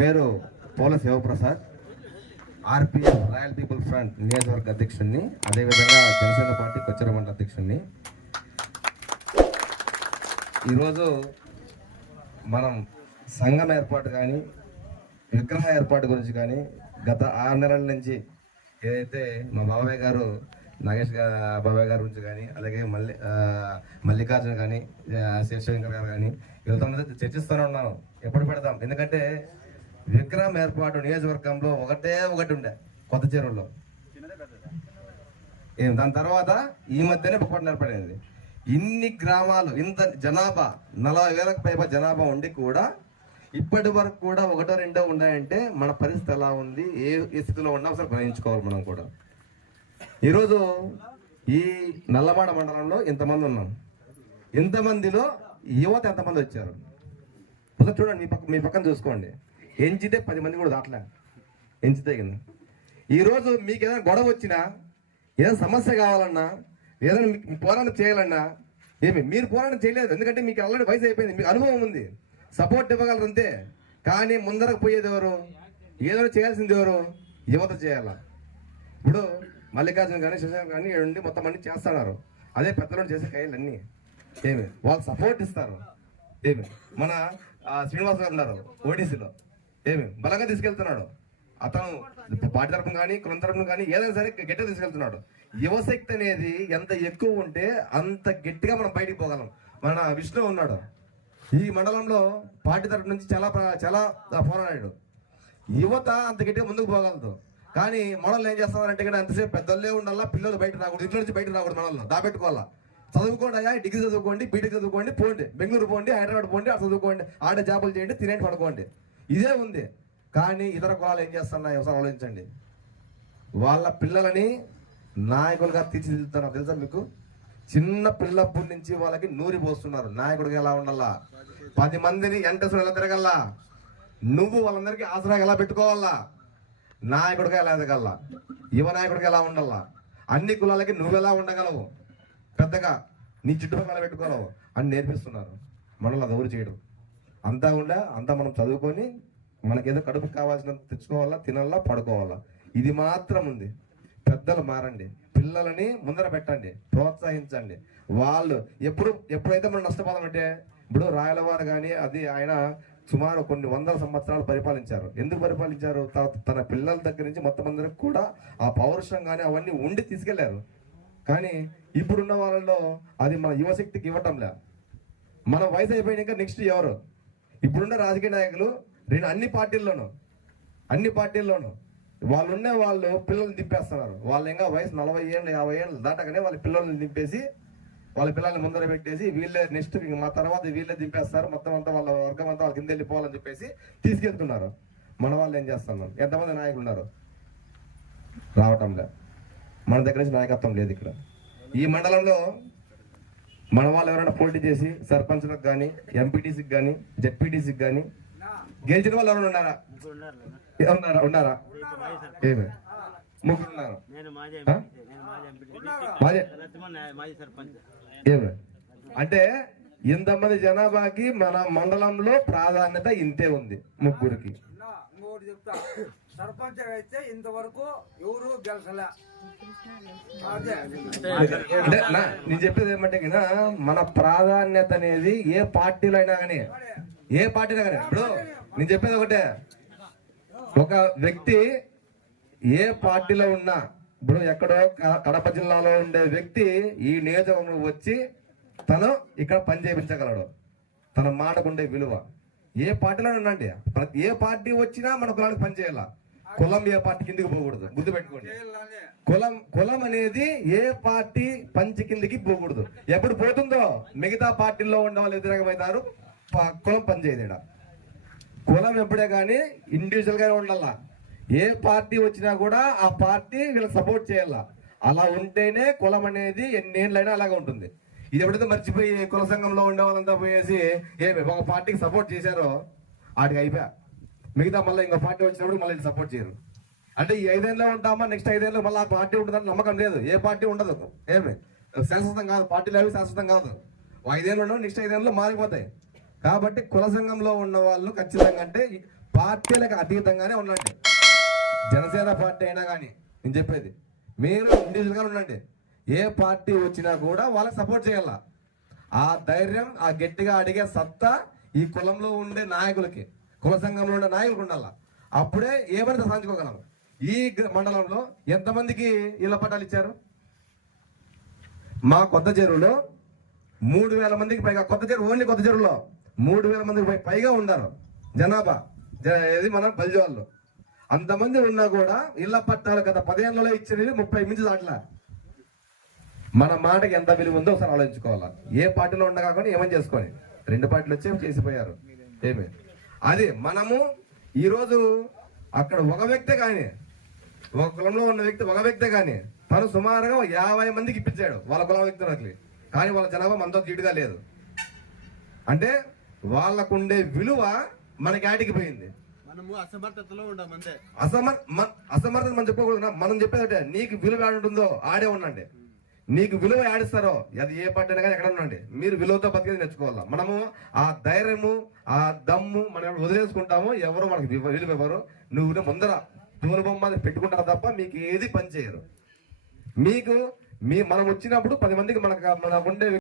పేరు Pola Sivaprasad, RPF royal people front నియోజకవర్గ అధ్యక్షుడిని, అదేవిధంగా జనసేన పార్టీ కొచ్చెర మండల అధ్యక్షుడిని. ఈరోజు మనం సంఘం ఏర్పాటు కానీ విగ్రహ ఏర్పాటు గురించి కానీ గత 6 నెలల నుంచి ఏదైతే మా బాబాయ్ గారు నాగేష్ బాబాయ్ గారి గురించి కానీ అలాగే మల్లికార్జున కానీ శివశంకర్ గారు కానీ వీళ్ళతో చర్చిస్తూనే ఉన్నాను. ఎప్పుడు పెడతాం, ఎందుకంటే విగ్రహం ఏర్పాటు నియోజకవర్గంలో ఒకటి ఉండే కొత్త చెరువులో. దాని తర్వాత ఈ మధ్యనే పొప్పటి ఏర్పడింది. ఇన్ని గ్రామాలు, ఇంత జనాభా 40,000కు పైగా జనాభా ఉండి కూడా ఇప్పటి వరకు కూడా 1-2 ఉన్నాయంటే మన పరిస్థితి ఎలా ఉంది, ఏ స్థితిలో ఉన్నా ఒకసారి గ్రహించుకోవాలి మనం కూడా. ఈరోజు ఈ నల్లమాడ మండలంలో ఇంతమంది ఉన్నాం. ఇంతమందిలో యువత ఎంతమంది వచ్చారు ఒకసారి చూడండి. మీ పక్కన చూసుకోండి. ఎంచితే 10 మంది కూడా దాట్లే, ఎంచితే కింద. ఈరోజు మీకు ఏదైనా గొడవ వచ్చినా, ఏదైనా సమస్య కావాలన్నా, ఏదైనా పోరాటం చేయాలన్నా మీరు పోరాటం చేయలేదు. ఎందుకంటే మీకు ఆల్రెడీ వయసు అయిపోయింది, మీకు అనుభవం ఉంది, సపోర్ట్ ఇవ్వగలరు అంతే. కానీ ముందరకు పోయేది ఎవరు, ఏదైనా చేయాల్సింది ఎవరు? యువత చేయాల. ఇప్పుడు మల్లికార్జున కానీ శివశంకర్ కానీ ఉండి మొత్తం అన్ని చేస్తున్నారు. అదే పెద్దలు చేసే కయ్యలు అన్నీ వాళ్ళు సపోర్ట్ ఇస్తారు. మన శ్రీనివాస్ గారు ఉన్నారు ఓడిసీలో, బలంగా తీసుకెళ్తున్నాడు. అతను పార్టీ తరపున కానీ కులం తరపున కానీ ఏదైనా సరే గట్టిగా తీసుకెళ్తున్నాడు. యువశక్తి అనేది ఎంత ఎక్కువ ఉంటే అంత గట్టిగా మనం బయటికి పోగలం. మన విష్ణు ఉన్నాడు ఈ మండలంలో, పార్టీ తరపు నుంచి చాలా పోరాడాడు. యువత అంత గట్టిగా ముందుకు పోగలదు. కానీ మనల్ని ఏం చేస్తున్నారంటే కానీ అంతసేపు పెద్దలే ఉండాలా, పిల్లలు బయట రాకూడదు, ఇంట్లో నుంచి బయట రాకూడదు, మనల్ని దాబెట్టుకోవాలా. చదువుకోండి అయ్యా, డిగ్రీ చదువుకోండి, బీటెక్ చదువుకోండి, పోండి బెంగళూరు పోండి, హైదరాబాద్ పోండి, అక్కడ చదువుకోండి, ఆడే జాబులు చేయండి, తినేంటి పడుకోండి, ఇదే ఉంది. కానీ ఇతర కులాలు ఏం చేస్తున్నాయి ఒకసారి ఆలోచించండి. వాళ్ళ పిల్లలని నాయకులుగా తీర్చిదిద్దుతున్నారు. తెలుసా మీకు? చిన్న పిల్లప్పటి నుంచి వాళ్ళకి నూరి పోస్తున్నారు. నాయకుడిగా ఎలా ఉండాలా, 10 మందిని ఎంటసులు ఎలా తిరగల్లా, నువ్వు వాళ్ళందరికీ ఆసరాగా ఎలా పెట్టుకోవాలా, నాయకుడిగా ఎలా ఎదగల్లా, యువ నాయకుడిగా ఎలా ఉండాలా, అన్ని కులాలకి నువ్వెలా ఉండగలవు, పెద్దగా నీ చుట్టుపక్కల పెట్టుకోలేవు అని నేర్పిస్తున్నారు. మనల్ని అది ఎవరు చేయడం. అంతా మనం చదువుకొని మనకేదో కడుపుకి కావాల్సినంత తెచ్చుకోవాలా, తినాలా, పడుకోవాలా, ఇది మాత్రం ఉంది. పెద్దలు మారండి, పిల్లలని ముందర పెట్టండి, ప్రోత్సహించండి. వాళ్ళు ఎప్పుడైతే మనం నష్టపోదామంటే, ఇప్పుడు రాయలవారు కానీ ఆయన సుమారు కొన్ని 100 సంవత్సరాలు పరిపాలించారు. ఎందుకు పరిపాలించారు? తన పిల్లల దగ్గర నుంచి మొత్తం అందరికి కూడా ఆ పౌరుషం కానీ అవన్నీ ఉండి తీసుకెళ్లారు. కానీ ఇప్పుడున్న వాళ్ళలో అది మన యువశక్తికి ఇవ్వటంలే. మన వయసు అయిపోయినాక నెక్స్ట్ ఎవరు? ఇప్పుడున్న రాజకీయ నాయకులు అన్ని పార్టీల్లోనూ వాళ్ళు పిల్లల్ని దింపేస్తున్నారు. వాళ్ళు ఇంకా వయసు 40 ఏళ్ళు 50 ఏళ్ళు దాటగానే వాళ్ళ పిల్లల్ని దింపేసి వాళ్ళ పిల్లల్ని ముందర పెట్టేసి వీళ్ళే నెక్స్ట్ మా తర్వాత వీళ్ళే దింపేస్తారు, మొత్తం అంతా వాళ్ళ వర్గం అంతా వాళ్ళ కింద వెళ్ళిపోవాలని చెప్పేసి తీసుకెళ్తున్నారు. మన వాళ్ళు ఏం చేస్తున్నారు? ఎంతమంది నాయకులు ఉన్నారు? రావటంలే. మన దగ్గర నుంచి నాయకత్వం లేదు. ఇక్కడ ఈ మండలంలో మన వాళ్ళు ఎవరైనా పోటీ చేసి సర్పంచ్లకు కానీ, ఎంపీటీసీకి కానీ, జెడ్పీటీసీకి కానీ గెలిచిన వాళ్ళు ఎవరైనా ఉన్నారా? ఏమే ముగ్గురున్నారు. అంటే ఇంతమంది జనాభాకి మన మండలంలో ప్రాధాన్యత ఇంతే ఉంది, ముగ్గురికి. సర్పంచ్ అయితే ఇంతవరకు ఎవరు గెలసలే. అంటే నేను చెప్పేది ఏమంటే కదా, మన ప్రాధాన్యత అనేది ఏ పార్టీలో అయినా కానీ, ఇప్పుడు నేను చెప్పేది ఒకటే, ఒక వ్యక్తి ఏ పార్టీలో ఉన్నా, ఇప్పుడు ఎక్కడో కడప జిల్లాలో ఉండే వ్యక్తి ఈ నియోజకవర్గం వచ్చి తను ఇక్కడ పని చేయించగలడు. తన మాటకుండే విలువ ఏ పార్టీలో ఉండండి, ఏ పార్టీ వచ్చినా మన కులానికి పని చేయాల. కులం ఏ పార్టీ కిందికి పోకూడదు, గుర్తుపెట్టుకోండి. కులం అనేది ఏ పార్టీ పంచి కిందికి పోకూడదు. ఎప్పుడు పోతుందో మిగతా పార్టీల్లో ఉండే వాళ్ళు వ్యతిరేకమవుతారు, కులం పని చేయలేడా. కులం ఎప్పుడే కానీ ఇండివిజువల్ గానే ఉండాల. ఏ పార్టీ వచ్చినా కూడా ఆ పార్టీ వీళ్ళకి సపోర్ట్ చేయాల. అలా ఉంటేనే కులం అనేది ఎన్నేళ్ళైనా అలాగే ఉంటుంది. ఇది ఎప్పుడైతే మర్చిపోయి కుల సంఘంలో ఉండే వాళ్ళంతా పోయేసి ఒక పార్టీకి సపోర్ట్ చేశారో ఆడికి అయిపోయా. మిగతా మళ్ళీ ఇంకో పార్టీ వచ్చినప్పుడు మళ్ళీ సపోర్ట్ చేయరు. అంటే ఈ 5 ఏళ్ళలో ఉంటామా, నెక్స్ట్ 5 ఏళ్ళు మళ్ళీ ఆ పార్టీ ఉంటుందని నమ్మకం లేదు. ఏ పార్టీ ఉండదు, శాశ్వతం కాదు, పార్టీలు అవి శాశ్వతం కాదు. 5 ఏళ్ళు ఉండవు, నెక్స్ట్ 5 ఏళ్ళు మారిపోతాయి. కాబట్టి కుల సంఘంలో ఉన్న వాళ్ళు ఖచ్చితంగా అంటే పార్టీలకు అతీతంగానే ఉండండి. జనసేన పార్టీ అయినా కానీ నేను చెప్పేది, మీరు ఇండివిజువల్గా ఉండండి. ఏ పార్టీ వచ్చినా కూడా వాళ్ళకి సపోర్ట్ చేయాల. ఆ ధైర్యం, ఆ గట్టిగా అడిగే సత్తా ఈ కులంలో ఉండే నాయకులకి, కుల సంఘంలో ఉండే నాయకులకు ఉండాల. అప్పుడే ఏమైనా సాధించుకోగలం. ఈ మండలంలో ఎంతమందికి ఇళ్ల పట్టాలు ఇచ్చారు? మా కొత్త చెరువులో 3,000 మందికి పైగా, కొత్త చెరువు ఓన్లీ కొత్త చెరువులో 3,000 మందికి పైగా ఉన్నారు జనాభా. ఇది మన బలిజవాళ్ళు. అంతమంది ఉన్నా కూడా ఇళ్ల పట్టాలు గత 10 ఏళ్లలో ఇచ్చినవి 30 మించి దాట్లా. మన మాటకి ఎంత విలువ ఉందో ఒకసారి ఆలోచించుకోవాలా. ఏ పార్టీలో ఉన్నా కాకుండా ఏమని చేసుకొని 2 పార్టీలు వచ్చి చేసిపోయారు. ఏమి అది మనము ఈరోజు అక్కడ ఒక వ్యక్తే కానీ, ఒక కులంలో ఉన్న వ్యక్తి ఒక వ్యక్తే కానీ తను సుమారుగా 50 మందికి ఇప్పించాడు వాళ్ళ కుల వ్యక్తులకి. కానీ వాళ్ళ జనాభా మనతో తీటుగా లేదు. అంటే వాళ్ళకుండే విలువ మనకి ఆటికి పోయింది. మనము అసమర్థతలో ఉండమంతే. అసమర్థత మనం చెప్పుకోకూడదు. మనం చెప్పేదంటే నీకు విలువ ఆడుంటుందో ఆడే ఉండండి. నీకు విలువ ఆడిస్తారో అది ఏ పార్టీ అయినా కానీ ఎక్కడ ఉండండి. మీరు విలువతో బతికేది నేర్చుకోవాలా. మనము ఆ ధైర్యము, ఆ దమ్ము మనం వదిలేసుకుంటాము. ఎవరు మనకి విలువ ఇవ్వరు. నువ్వు ముందర తోలుబొమ్మ పెట్టుకుంటారు తప్ప మీకు ఏది పని చేయరు. మీకు మనం వచ్చినప్పుడు 10 మందికి మనకు ఉండే